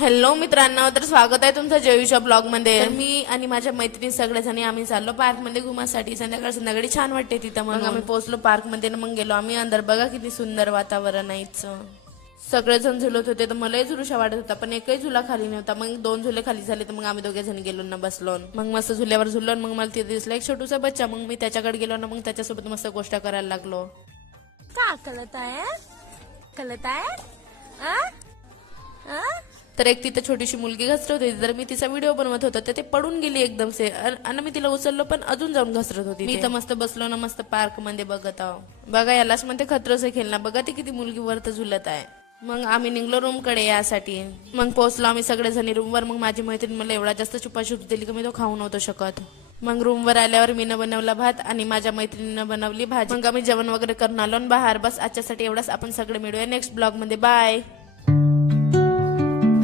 Hello मित्रांनो, तर स्वागत आहे तुमचं जयूच्या ब्लॉग मध्ये। तर मी आणि माझ्या मैत्रिणी सगळेजणी आम्ही चाललो पार्क मध्ये घुमासाठी। संध्याकाळी छान वाटते तिथं, मग आम्ही पोहोचलो पार्क मध्ये। मग गेलो आम्ही अंदर, बघा किती सुंदर वातावरण आहे इथं। सगळेजण झुलत होते तर मलाही झुलूशा वाटत होता, पण एकही झुला खाली नव्हता। मग 2 झुले खाली झाले तर मग आम्ही दोघे जण गेलो ना बसलो। मग मस्त झुल्यावर झुललो। मग मला तिथे दिसला एक छोटूसा बच्चा, मग मी त्याच्याकडे गेलो ना, मग त्याच्यासोबत मस्त गोष्ट करायला लागलो। का कळत आहे तर एक तिथे छोटीशी मुलगी घसरत होती, तर मी तिचा व्हिडिओ बनवत होतो तर ते पडून गेली एकदम से। आणि मी तिला उचललो पण अजून जाऊन घसरत होती। मी तर मस्त बसलो ना, मस्त पार्क मध्ये बघत आहो। बघा यालाच म्हणते खतरो से खेळना। बघा ती किती मुलगी वरत झुलत आहे। मग आम्ही निघलो रूम कडे यासाठी। मग पोहोचलो आम्ही सगळेजणी रूमवर। मग माझी मैत्रीण मला एवढा जास्त छुपाछुप दिली की मी तो खाऊ नव्हतो शकत। मग रूमवर आल्यावर मीनं बनवला भात आणि माझ्या मैत्रिणीनं बनवली भाजी। मग आम्ही जेवण वगैरे करून आलो बाहेर। बस आजच्यासाठी एवढाच। आपण सगळे मिळूया नेक्स्ट ब्लॉग मध्ये। बाय।